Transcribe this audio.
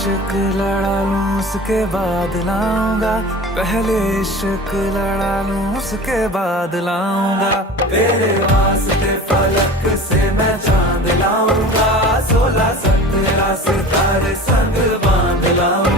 इश्क लड़ा लूं उसके बाद लाऊंगा, पहले इश्क लड़ा लूं उसके बाद लाऊंगा। तेरे वास्ते फलक से मैं चांद लाऊंगा, 16 17 सितारे संग बांध लाऊंगा।